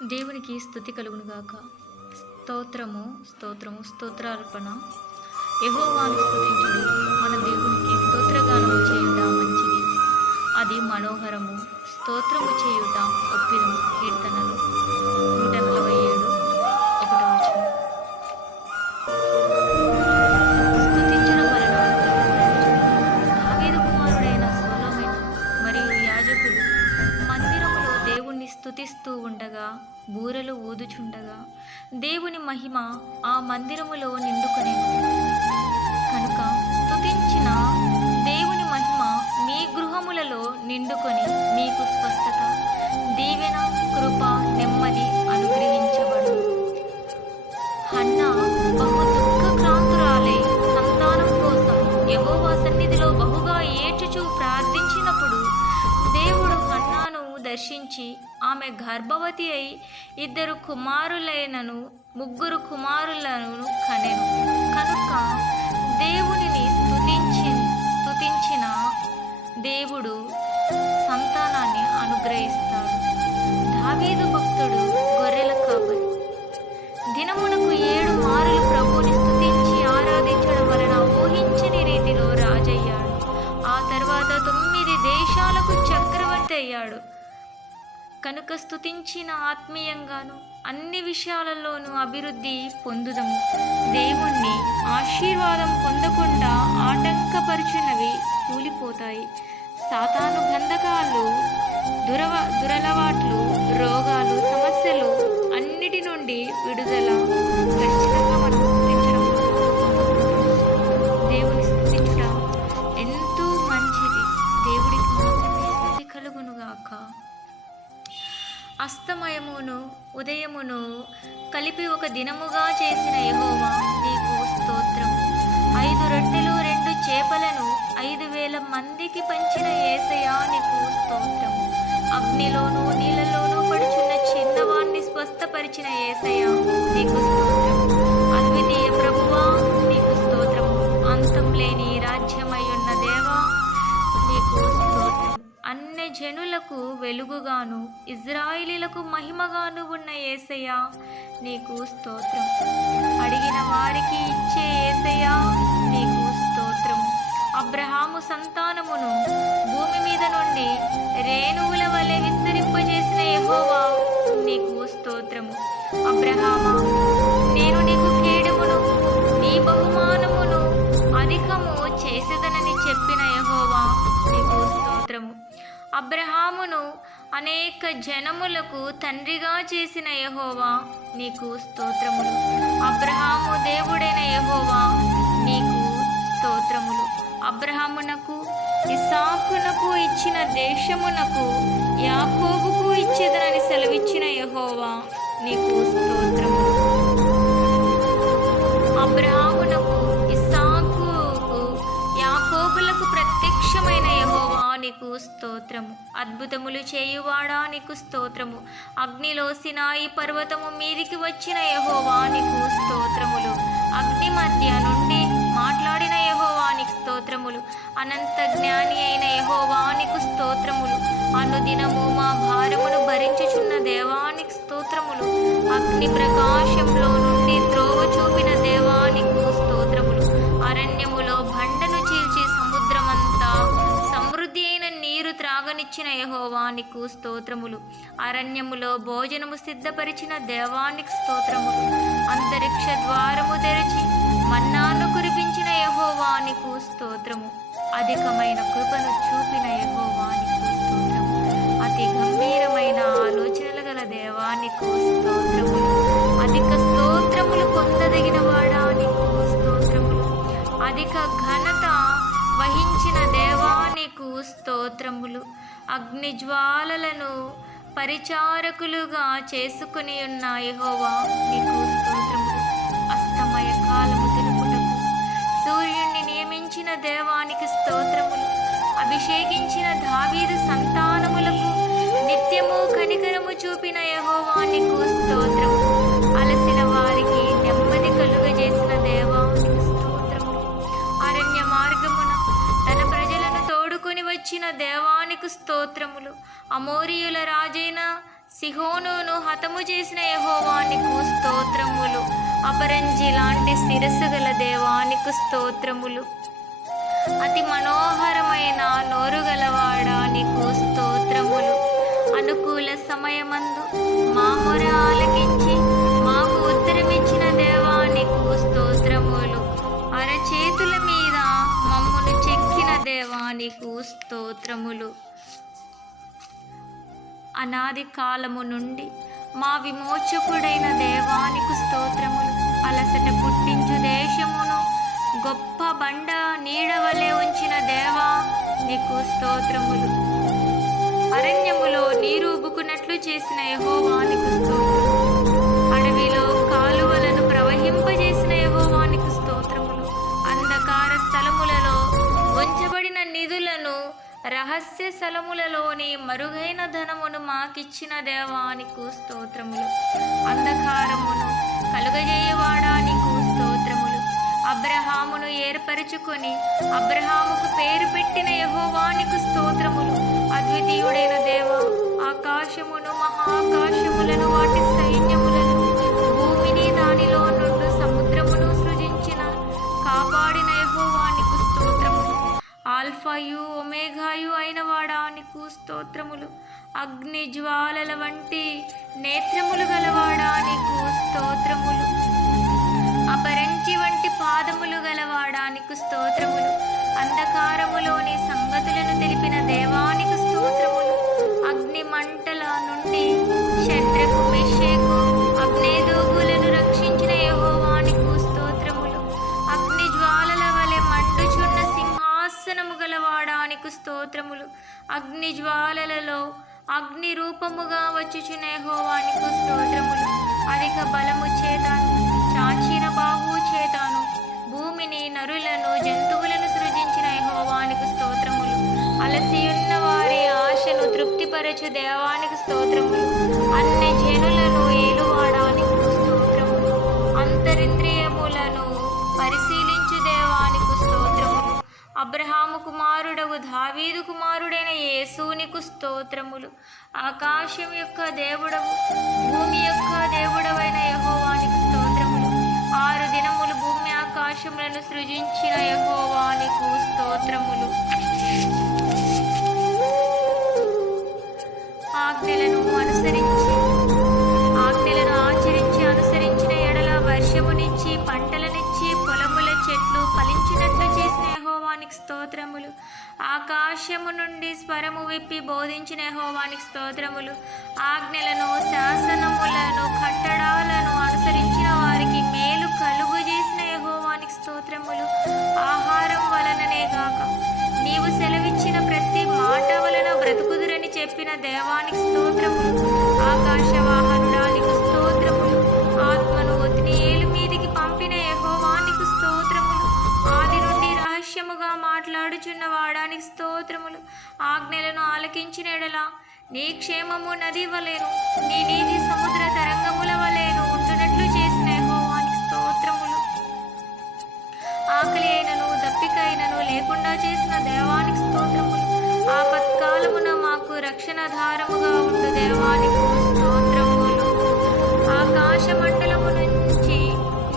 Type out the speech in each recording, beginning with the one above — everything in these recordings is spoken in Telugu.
దేవునికి స్తుతి కలుగునుగాక. స్తోత్రము స్తోత్రము స్తోత్రార్పణ. యెహోవాను స్తుతించుడి, మన దేవునికి స్తోత్రగానము చేయుట మంచిది, అది మనోహరము. స్తోత్రము చేయుట ఒప్పిదము. కీర్తనలు 147 1 స్తుతించడం వలన దావీదు కుమారుడైన సొలొమోను మరియు యాజకులు మందిరములో దేవుణ్ణి స్తుతిస్తూ ఉండగా, బూరలు ఊదుచుండగా దేవుని మహిమ ఆ మందిరములో నిండుకొనెను. కనుక స్తుతించిన దేవుని మహిమ మీ గృహములలో నిండుకొని మీకు స్వస్థత, దీవెన, కృప, నెమ్మది అనుగ్రహించబడు. హన్నా బహు దుఃఖక్రాంతురాలై సంతానం కోసం యెహోవా సన్నిధిలో బహుగా ఏడ్చుచూ ప్రార్థించినప్పుడు దేవుడు హన్నాను దర్శించి ఆమె గర్భవతి అయి 2 కుమారులైనను 3 కుమారులను కనెను. కనుక దేవునిని స్తుతించిన దేవుడు సంతానాన్ని అనుగ్రహిస్తాడు. దావీదు భక్తుడు గొర్రెల కాపరి దినమునకు 7 మారులు ప్రభువుని స్తుతించి ఆరాధించడం వలన ఊహించని రీతిలో రాజయ్యాడు. ఆ తర్వాత 9 దేశాలకు చక్రవర్తి అయ్యాడు. కనుక స్తుతించిన ఆత్మీయంగాను అన్ని విషయాలలోనూ అభివృద్ధి పొందుదము. దేవుణ్ణి ఆశీర్వాదం పొందకుండా ఆటంకపరుచున్నవి కూలిపోతాయి. సాతాను బంధకాలు, దురలవాట్లు, రోగాలు, సమస్యలు అన్నిటి నుండి విడుదల ఖచ్చితంగా మనం స్తుతించడం. దేవుని స్తుతించుట ఎంతో మంచిది. దేవుడికి మాత్రమే స్తుతి కలుగునుగాక. అస్తమయమును ఉదయమును కలిపి ఒక దినముగా చేసిన యెహోవా నీకు స్తోత్రం. 5 రొట్టెలు 2 చేపలను 5,000 మందికి పంచిన యేసయ్యా నీకు స్తోత్రం. అగ్నిలోనూ నీళ్ళలోనూ పడుచున్న చిన్నవాణ్ణి స్వస్థపరిచిన యేసయ్యా నీకు స్తోత్రం. అద్వితీయ ప్రభువా నీకు స్తోత్రము. అంతం లేని రాజ్యమయ్యున్న దేవా నీకు స్తోత్రం. అన్ని జనులకు వెలుగుగాను ఇజ్రాయేలీలకు మహిమగాను ఉన్న యేసయ్యా నీకు స్తోత్రం. అడిగిన వారికి ఇచ్చే యేసయ్యా నీకు స్తోత్రము. అబ్రహాము సంతానమును భూమి మీద నుండి రేణువుల వలె విస్తరింపజేసిన యెహోవా నీకు స్తోత్రము. అబ్రహామా, నేను నీకు కేడమును నీ బహుమానమును అధికము చేసేదనని చెప్పిన యెహోవా నీకు స్తోత్రము. అబ్రహామును అనేక జనములకు తండ్రిగా చేసిన యెహోవా నీకు స్తోత్రములు. అబ్రహాము దేవుడైన యెహోవా నీకు స్తోత్రములు. అబ్రహామునకు ఇస్సాకునకు ఇచ్చిన దేశమునకు యాకోబుకు ఇచ్చేదనని సెలవిచ్చిన యెహోవా నీకు స్తోత్రములు. అబ్రహామునకు ఇస్సాకుకు యాకోబులకు ప్రత్యక్షమైన యెహోవా నీకు స్తోత్రము. అద్భుతములు చేయువాడా నీకు స్తోత్రము. అగ్నిలో సినాయి పర్వతము మీదికి వచ్చిన యెహోవా నీకు స్తోత్రములు. అగ్ని మధ్య నుండి మాట్లాడిన యెహోవా నీకు స్తోత్రములు. అనంత జ్ఞాని అయిన యెహోవా నీకు స్తోత్రములు. అనుదినము మా భారమును భరించుచున్న దేవా నీకు స్తోత్రములు. అగ్ని ప్రకాశంలో నుండి త్రోవ చూపిన దేవా నీకు స్తోత్రములు. అరణ్యములో బండను చీల్చి సముద్రమంతా సమృద్ధి అయిన నీరు త్రాగనిచ్చిన యెహోవా నీకు స్తోత్రములు. అరణ్యములో భోజనము సిద్ధపరిచిన దేవానికి స్తోత్రములు. అంతరిక్ష ద్వారము తెరిచి మన్నాను కురిపించిన యెహోవా నీకు స్తోత్రము. అధికమైన కృపను చూపిన యెహోవా నీకు స్తోత్రము. అతి గంభీరమైన ఆలోచనలు గల దేవా నీకు స్తోత్రములు. అధిక స్తోత్రములు పొందదగిన వాడా నీకు స్తోత్రములు. అధిక ఘనత వహించిన దేవా నీకు స్తోత్రములు. అగ్నిజ్వాలలను పరిచారకులుగా చేసుకుని ఉన్న యెహోవా నీకు స్తోత్రములు. అస్తమయ కాలము తెలుపుటకు సూర్యుణ్ణి నియమించిన దేవానికి స్తోత్రములు. అభిషేకించిన దావీదు సంతానములకు నిత్యము కనికరము చూపిన యెహోవా నీకు స్తోత్రము. అలసిన వారికి నెమ్మది కలుగజేసిన దేవా నీకు స్తోత్రములు. అరణ్య మార్గమున తన ప్రజలను తోడుకొని వచ్చిన దేవానికి స్తోత్రములు. అమోరీయుల రాజైన సిహోనును హతము చేసిన యెహోవానికి స్తోత్రములు. అపరంజి లాంటి శిరస్సు గల దేవానికి స్తోత్రములు. అతి మనోహరమైన నోరు గలవాడా నీకు స్తోత్రములు. అనుకూల సమయమందు మా మొర ఆలకించి మాకు ఉత్తరమిచ్చిన దేవానికి స్తోత్రములు. అరచేతుల మీద మమ్మును చెక్కిన దేవానికి స్తోత్రములు. అనాది కాలము నుండి మా విమోచకుడైన దేవానికి స్తోత్రములు. అలసట పుట్టించు దేశమును గొప్ప బండ నీడవలే ఉంచిన దేవా నీకు స్తోత్రములు. అరణ్యములో నీరూబుకున్నట్లు చేసిన యెహోవానికి స్తోత్రములు. అడవిలో కాలువలను ప్రవహింపజేసిన యెహోవానికి స్తోత్రములు. అంధకార స్థలములలో ఉంచబడిన నిధులను రహస్య స్థలములలోని మరుగైన ధనమును మాకిచ్చిన దేవానికి స్తోత్రములు. అంధకారమును కలుగజేయవాడా నీకు స్తోత్రములు. అబ్రహామును ఏర్పరచుకొని అబ్రహాముకు పేరు పెట్టిన యెహోవానికి స్తోత్రములు. అద్వితీయుడైన దేవా, ఆకాశమును మహాకాశములను వాటి సైన్యములను భూమిని దానిలో నుండి సముద్రమును సృజించిన కాపాడిన యెహోవానికి స్తోత్రములు. ఆల్ఫాయు ఒమేగాయు అయిన వాడానికి స్తోత్రములు. అగ్ని జ్వాలల వంటి నేత్రములు గలవాడానికి స్తోత్రములు. అపరంజి వంటి పాదములు గలవాడానికి స్తోత్రములు. అంధకారములోని సంగతులను తెలిపిన దేవానికి స్తోత్రములు. అగ్ని మంటల నుండి శద్రకు మెషకు అగ్నేదోగులను రక్షించిన యెహోవానికి స్తోత్రములు. అగ్ని జ్వాలల వలె మండుచున్న సింహాసనము గలవాడానికి స్తోత్రములు. అగ్ని జ్వాలలలో అగ్ని రూపముగా వచ్చుచున్న యెహోవానికి స్తోత్రములు. అధిక బలము చేతాను, చాచిన బాహువు చేతాను భూమిని నరులను జంతువులను సృజించిన యెహోవానికి స్తోత్రములు. అలసియున్న వారి ఆశను తృప్తిపరచు దేవానికి స్తోత్రములు. అన్ని జనులను ఏలువాడానికి స్తోత్రములు. అంతరింద్రియములను పరిశీలించు దేవానికి స్తోత్రములు. అబ్రహాము కుమారుడగు దావీదు కుమారుడైన యేసునికి స్తోత్రములు. ఆకాశం యొక్క దేవుడవు, భూమి యొక్క దేవుడవైన యెహోవానికి స్తోత్రములు. 6 దినములు భూమి ఆకాశములను సృజించిన యెహోవానికి స్తోత్రములు. ఆజ్ఞలను ఆచరించి అనుసరించిన ఎడల వర్షమునిచ్చి పంటలనిచ్చి పొలముల చెట్లు ఫలించినట్లు చేసిన యెహోవానికి స్తోత్రములు. ఆకాశము నుండి స్వరము విప్పి బోధించిన యెహోవానికి స్తోత్రములు. ఆజ్ఞలను, శాసనములను, కట్టడాలను అనుసరించిన వారికి మేలు కలుగు చేసిన యెహోవానికి స్తోత్రములు. ఆహారం వలననే గాక నీవు సెలవిచ్చిన ప్రతి మాట వలన బ్రతుకుదురని చెప్పిన దేవానికి స్తోత్రములు. ఆకాశవాహనుడానికి స్తోత్రములు. ఆత్మను ఒత్నియేలు మీదికి పంపిన యెహోవానికి స్తోత్రములు. ఆది నుండి రహస్యముగా మాట్లాడుచున్న వాడానికి స్తోత్రములు. ఆజ్ఞలను ఆలకించిన ఎడల నీ క్షేమము నది వలెను, నీ నీతి సముద్ర తరంగముల వలెను ఉంటున్నట్లు చేసిన యెహోవానికి స్తోత్రములు. ఆకలి అయినను దప్పికైనను లేకుండా చేసిన దేవానికి స్తోత్రములు. ఆపత్కాలమున మాకు రక్షణాధారముగా ఉండు దేవానికి స్తోత్రములు. ఆకాశ మండలము నుంచి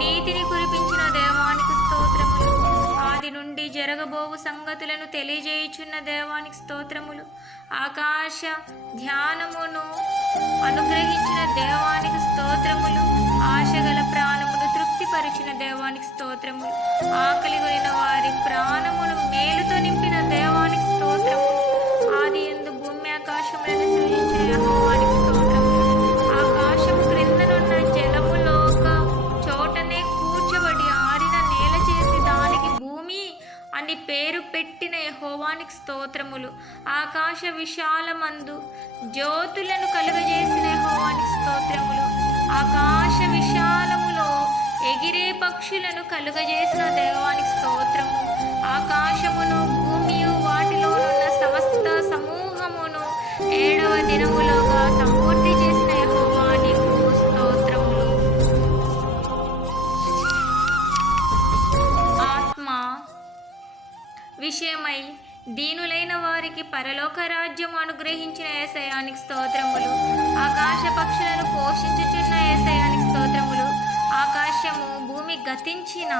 నీతిని కురిపించిన దేవానికి స్తోత్రములు. ఆది నుండి జరగబోవు సంగతులను తెలియజేయుచున్న దేవానికి స్తోత్రములు. ఆకాశ ధ్యానమును అనుగ్రహించిన దేవానికి స్తోత్రములు. ఆశగల ప్రాణమును తృప్తిపరిచిన దేవానికి స్తోత్రములు. ఆకలి కొనిన వారి ప్రాణమును మేలుతో నింపిన దేవానికి స్తోత్రములు. ఆది యందు భూమి ఆకాశములను సృజించిన యెహోవానికి స్తోత్రములు. ఆకాశము క్రిందనున్న జలములో ఒక చోటనే కూర్చబడి ఆరిన నేల చేసి దానికి భూమి అని పేరు పెట్టిన యెహోవానికి స్తోత్రములు. ఆకాశ విశాలమందు జ్యోతులను కలుగజేసిన యెహోవానికి స్తోత్రములు. ఆకాశ విశాలములో ఎగిరే పక్షులను కలుగజేసిన దేవానికి స్తోత్రము. ఆకాశమును భూమియు వాటిలోనున్న సమస్త సమూహమును 7వ దినములోగా సంపూర్తి చేసిన యెహోవానికి స్తోత్రములు. ఆత్మ విషయమై దీనులైన వారికి పరలోక రాజ్యము అనుగ్రహించిన యేసయ్యానికి స్తోత్రములు. ఆకాశ పక్షులను పోషించుచున్న యేసయ్యానికి స్తోత్రములు. ఆకాశము భూమి గతించిన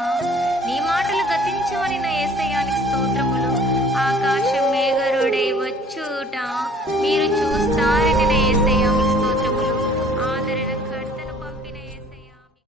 నీ మాటలు గతించవని నా యేసయ్యానికి స్తోత్రములు.